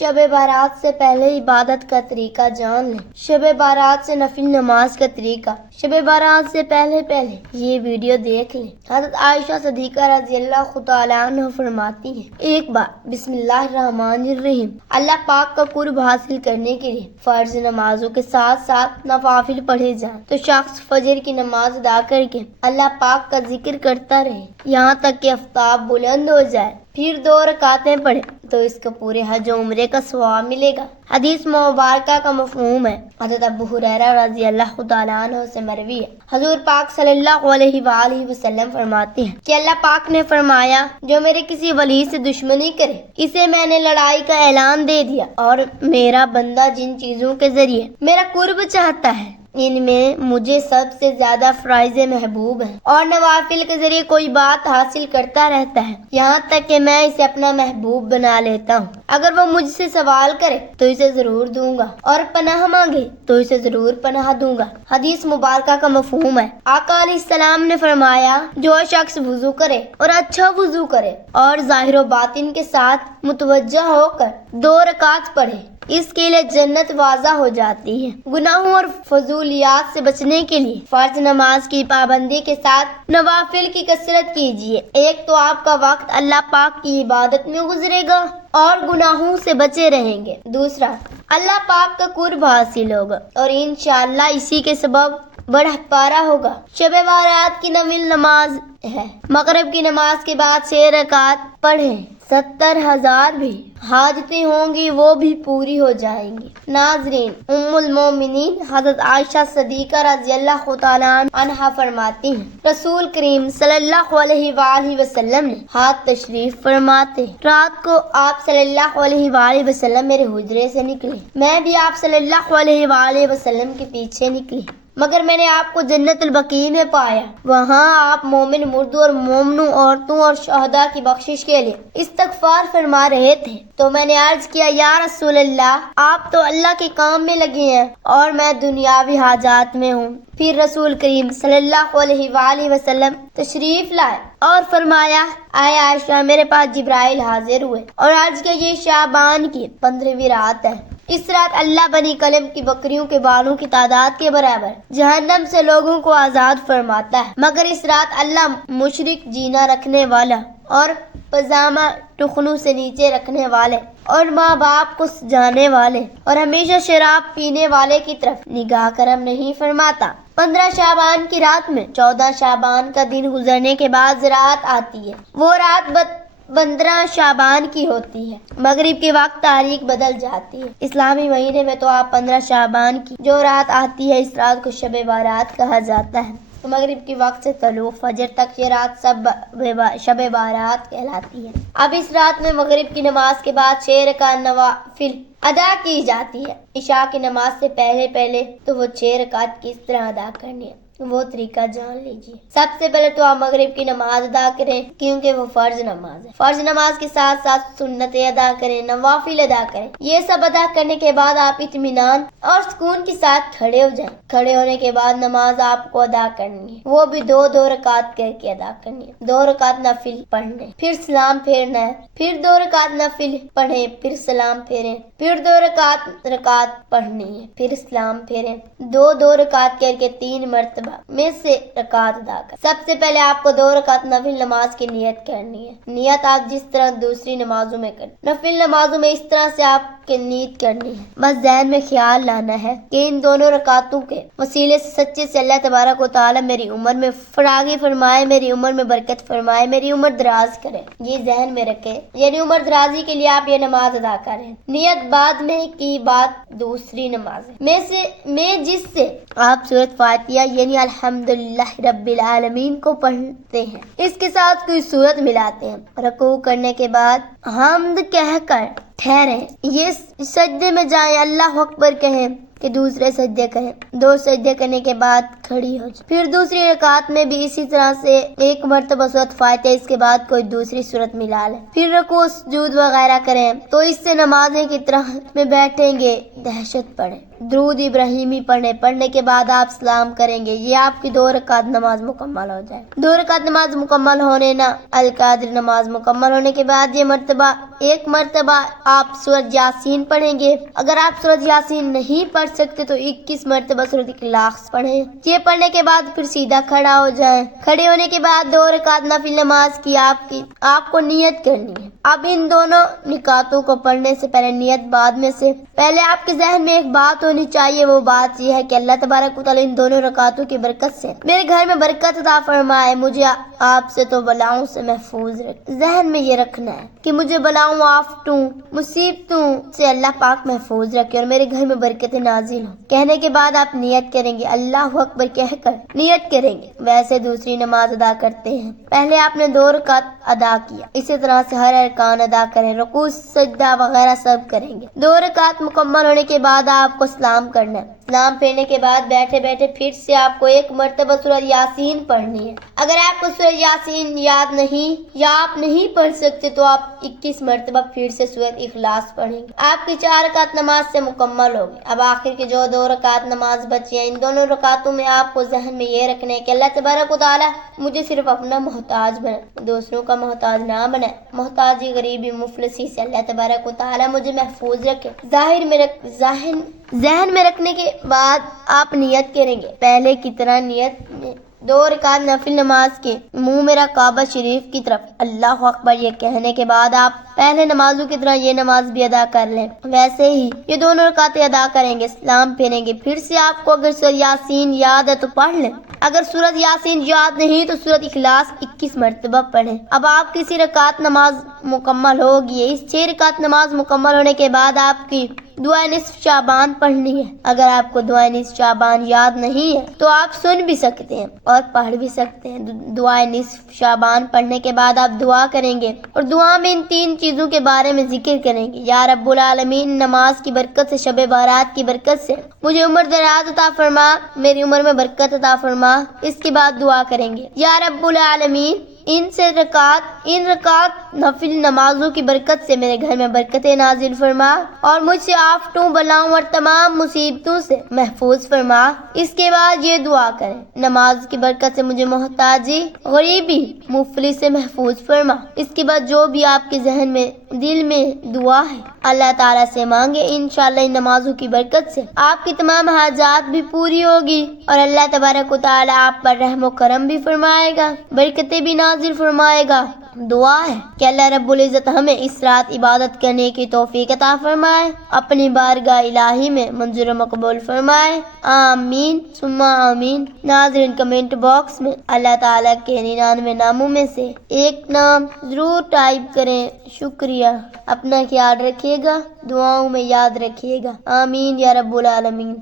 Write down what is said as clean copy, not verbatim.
شب بارات سے پہلے عبادت کا طریقہ جان لیں۔ شب بارات سے نفل نماز کا طریقہ۔ شب بارات سے پہلے یہ ویڈیو دیکھ لیں۔ حضرت عائشہ صدیقہ رضی اللہ تعالیٰ عنہ فرماتی ہیں، ایک بار بسم اللہ الرحمن الرحیم اللہ پاک کا قرب حاصل کرنے کے لیے فرض نمازوں کے ساتھ ساتھ نوافل پڑھے جائیں تو شخص فجر کی نماز ادا کر کے اللہ پاک کا ذکر کرتا رہے یہاں تک کہ آفتاب بلند ہو جائے، پھر 2 رکعتیں پڑھے تو اس کو پورے حج و عمرے کا ثواب ملے گا۔ حدیث مبارکہ کا مفہوم ہے، حضرت ابو ہریرہ رضی اللہ تعالیٰ عنہ سے مروی ہے، حضور پاک صلی اللہ علیہ وآلہ وسلم فرماتے ہیں کہ اللہ پاک نے فرمایا، جو میرے کسی ولی سے دشمنی کرے اسے میں نے لڑائی کا اعلان دے دیا، اور میرا بندہ جن چیزوں کے ذریعے میرا قرب چاہتا ہے ان میں مجھے سب سے زیادہ فرائض محبوب ہیں، اور نوافل کے ذریعے کوئی بات حاصل کرتا رہتا ہے یہاں تک کہ میں اسے اپنا محبوب بنا لیتا ہوں۔ اگر وہ مجھ سے سوال کرے تو اسے ضرور دوں گا، اور پناہ مانگے تو اسے ضرور پناہ دوں گا۔ حدیث مبارکہ کا مفہوم ہے، آقا علیہ السلام نے فرمایا، جو شخص وضو کرے اور اچھا وضو کرے اور ظاہر و باطن کے ساتھ متوجہ ہو کر 2 رکعت پڑھے اس کے لیے جنت واضح ہو جاتی ہے۔ گناہوں اور فضولیات سے بچنے کے لیے فرض نماز کی پابندی کے ساتھ نوافل کی کثرت کیجیے۔ ایک تو آپ کا وقت اللہ پاک کی عبادت میں گزرے گا اور گناہوں سے بچے رہیں گے، دوسرا اللہ پاک کا قرب حاصل ہوگا اور انشاءاللہ اسی کے سبب بڑا پارا ہوگا۔ شب بارات کی نفل نماز ہے، مغرب کی نماز کے بعد 6 رکعت پڑھیں، 70,000 بھی حاجتیں ہوں گی وہ بھی پوری ہو جائیں گی۔ ناظرین، ام المومنین حضرت عائشہ صدیقہ رضی اللہ تعالیٰ عنہا فرماتی ہیں، رسول کریم صلی اللہ علیہ وآلہ وسلم نے ہاتھ تشریف فرماتے رات کو آپ صلی اللہ علیہ وآلہ وسلم میرے حجرے سے نکلے، میں بھی آپ صلی اللہ علیہ وآلہ وسلم کے پیچھے نکلی، مگر میں نے آپ کو جنت البقیع میں پایا، وہاں آپ مومن مردوں اور مومنوں عورتوں اور شہداء کی بخشش کے لیے استغفار فرما رہے تھے، تو میں نے عرض کیا، یا رسول اللہ، آپ تو اللہ کے کام میں لگے ہیں اور میں دنیاوی حاجات میں ہوں۔ پھر رسول کریم صلی اللہ علیہ وآلہ وسلم تشریف لائے اور فرمایا، اے عائشہ، میرے پاس جبرائیل حاضر ہوئے اور عرض کیا، یہ شعبان کی 15ویں رات ہے، اس رات اللہ بنی کلم کی بکریوں کے بالوں کی تعداد کے برابر جہنم سے لوگوں کو آزاد فرماتا ہے، مگر اس رات اللہ مشرک جینا رکھنے والا اور پاجامہ ٹخنوں سے نیچے رکھنے والے اور ماں باپ کو سجانے والے اور ہمیشہ شراب پینے والے کی طرف نگاہ کرم نہیں فرماتا۔ 15 شعبان کی رات میں 14 شعبان کا دن گزرنے کے بعد رات آتی ہے، وہ رات 15 شعبان کی ہوتی ہے، مغرب کے وقت تاریخ بدل جاتی ہے۔ اسلامی مہینے میں تو آپ 15 شعبان کی جو رات آتی ہے اس رات کو شب بارات کہا جاتا ہے، مغرب کے وقت سے طلوع فجر تک یہ رات شب بارات کہلاتی ہے۔ اب اس رات میں مغرب کی نماز کے بعد 6 رکعت نوافل ادا کی جاتی ہے۔ عشاء کی نماز سے پہلے تو وہ 6 رکعت کس طرح ادا کرنی ہے وہ طریقہ جان لیجیے۔ سب سے پہلے تو آپ مغرب کی نماز ادا کریں کیونکہ وہ فرض نماز ہے، فرض نماز کے ساتھ ساتھ سنتیں ادا کریں، نوافل ادا کریں۔ یہ سب ادا کرنے کے بعد آپ اطمینان اور سکون کے ساتھ کھڑے ہو جائیں۔ کھڑے ہونے کے بعد نماز آپ کو ادا کرنی ہے، وہ بھی 2 رکعت کر کے ادا کرنی ہے، 2 رکعت نفل پڑھنے، پھر سلام پھیرنا ہے، پھر 2 رکعت نفل پڑھیں، پھر سلام پھیریں، پھر 2 رکعت پڑھنی ہے، پھر سلام پھیریں، 2 رکعت کر کے 3 مرتبہ میں سے رکعت ادا کر۔ سب سے پہلے آپ کو 2 رکعت نفل نماز کی نیت کرنی ہے۔ نیت آپ جس طرح دوسری نمازوں میں کریں، نفل نمازوں میں اس طرح سے آپ کی نیت کرنی ہے۔ بس ذہن میں خیال لانا ہے کہ ان دونوں رکعتوں کے وسیلے سے سچے سے اللہ تبارک و تعالی میری عمر میں فراغی فرمائے، میری عمر میں برکت فرمائے، میری عمر دراز کرے، یہ ذہن میں رکھے، یعنی عمر درازی کے لیے آپ یہ نماز ادا کریں۔ نیت بعد میں کی بات دوسری نماز میں جس سے آپ سورۃ فاتحہ یعنی الحمدللہ رب العالمین کو پڑھتے ہیں، اس کے ساتھ کوئی سورت ملاتے ہیں، رکوع کرنے کے بعد حمد کہہ کر ٹھہریں، یہ سجدے میں جائیں، اللہ اکبر کہیں کہ دوسرے سجدے کریں، 2 سجدے کرنے کے بعد کھڑی ہو جائیں، پھر دوسری رکعت میں بھی اسی طرح سے 1 مرتبہ سورۃ فاتحہ، اس کے بعد کوئی دوسری سورت ملا لیں، پھر رکوع سجود وغیرہ کریں، تو اس سے نمازیں کی طرح میں بیٹھیں گے دہشت پڑھیں، درود ابراہیمی پڑھنے کے بعد آپ سلام کریں گے، یہ آپ کی 2 رکعت نماز مکمل ہو جائے۔ 2 رکعت نماز مکمل ہونے نا القادر نماز مکمل ہونے کے بعد ایک مرتبہ آپ سورۃ یاسین پڑھیں گے۔ اگر آپ سورۃ یاسین نہیں پڑھ سکتے تو 21 مرتبہ سورۃ اخلاص پڑھیں۔ یہ پڑھنے کے بعد پھر سیدھا کھڑا ہو جائیں۔ کھڑے ہونے کے بعد 2 رکعت نفل نماز کی آپ کو نیت کرنی ہے۔ اب ان دونوں رکعتوں کو پڑھنے سے پہلے نیت بعد میں سے پہلے آپ کے ذہن میں ایک بات ہونی چاہیے، وہ بات یہ ہے کہ اللہ تبارک و تعالی ان دونوں رکعتوں کی برکت سے میرے گھر میں برکت عطا فرمائے، مجھے آپ سے تو بلاؤں سے محفوظ رکھے۔ ذہن میں یہ رکھنا ہے کہ مجھے بلاؤں آفتوں مصیبتوں سے اللہ پاک محفوظ رکھے اور میرے گھر میں برکتیں نازل ہوں۔ کہنے کے بعد آپ نیت کریں گے، اللہ اکبر کہہ کر نیت کریں گے۔ ویسے دوسری نماز ادا کرتے ہیں، پہلے آپ نے 2 رکعت ادا کیا، اسی طرح سے ہر ارکان ادا کریں، رکوع سجدہ وغیرہ سب کریں گے۔ 2 رکعت مکمل ہونے کے بعد آپ کو سلام کرنا ہے۔ سلام پھیرنے کے بعد بیٹھے بیٹھے پھر سے آپ کو 1 مرتبہ سورۃ یاسین پڑھنی ہے۔ اگر آپ کو سورۃ یاسین یاد نہیں یا آپ نہیں پڑھ سکتے تو آپ 21 مرتبہ پھر سے سورۃ اخلاص پڑھیں گے۔ آپ کی 4 رکعت نماز سے مکمل ہوگی۔ اب آخر کی جو 2 رکعت نماز بچی ہیں، ان دونوں رکعتوں میں آپ کو ذہن میں یہ رکھنا ہے کہ اللہ تبارک و تعالی مجھے صرف اپنا محتاج بنائے، دوسروں کا محتاج نہ بنائے۔ محتاجی غریبی مفلسی سے اللہ تبارک و تعالی مجھے محفوظ رکھے۔ ذہن میں رکھنے کے بعد آپ نیت کریں گے، پہلے کی طرح نیت میں 2 رکعت نفل نماز کے منہ میرا کعبہ شریف کی طرف اللہ اکبر یہ کہنے کے بعد آپ پہلے نمازوں کی طرح یہ نماز بھی ادا کر لیں، ویسے ہی یہ دونوں رکعتیں ادا کریں گے، سلام پھیریں گے۔ پھر سے آپ کو اگر سورۃ یاسین یاد ہے تو پڑھ لیں، اگر سورۃ یاسین یاد نہیں تو سورۃ اخلاص 21 مرتبہ پڑھیں۔ اب آپ کی 6 رکعت نماز مکمل ہوگی۔ اس 6 رکعت نماز مکمل ہونے کے بعد آپ کی دعائے نصف شعبان پڑھنی ہے۔ اگر آپ کو دعائے نصف شعبان یاد نہیں ہے تو آپ سن بھی سکتے ہیں اور پڑھ بھی سکتے ہیں۔ دعائے نصف شعبان پڑھنے کے بعد آپ دعا کریں گے اور دعا میں ان 3 چیزوں کے بارے میں ذکر کریں گے۔ یا رب العالمین، نماز کی برکت سے، شب بارات کی برکت سے مجھے عمر دراز عطا فرما، میری عمر میں برکت عطا فرما۔ اس کے بعد دعا کریں گے، یا رب العالمین، ان رکعت نفل نمازوں کی برکت سے میرے گھر میں برکتیں نازل فرما اور مجھ سے آفتوں بلاؤں اور تمام مصیبتوں سے محفوظ فرما۔ اس کے بعد یہ دعا کریں، نماز کی برکت سے مجھے محتاجی غریبی مفلس سے محفوظ فرما۔ اس کے بعد جو بھی آپ کے ذہن میں دل میں دعا ہے اللہ تعالیٰ سے مانگے، انشاءاللہ ان نمازوں کی برکت سے آپ کی تمام حاجات بھی پوری ہوگی اور اللہ تبارک و تعالیٰ آپ پر رحم و کرم بھی فرمائے گا، برکتیں بھی نازل فرمائے گا۔ دعا ہے کہ اللہ رب العزت ہمیں اس رات عبادت کرنے کی توفیق عطا فرمائے، اپنی بارگاہ الہی میں منظور و مقبول فرمائے، آمین ثم آمین۔ ناظرین، کمنٹ باکس میں اللہ تعالیٰ کے 99 ناموں میں سے ایک نام ضرور ٹائپ کریں۔ شکریہ۔ اپنا خیال رکھیے گا، دعاؤں میں یاد رکھیے گا۔ آمین یا رب العالمین۔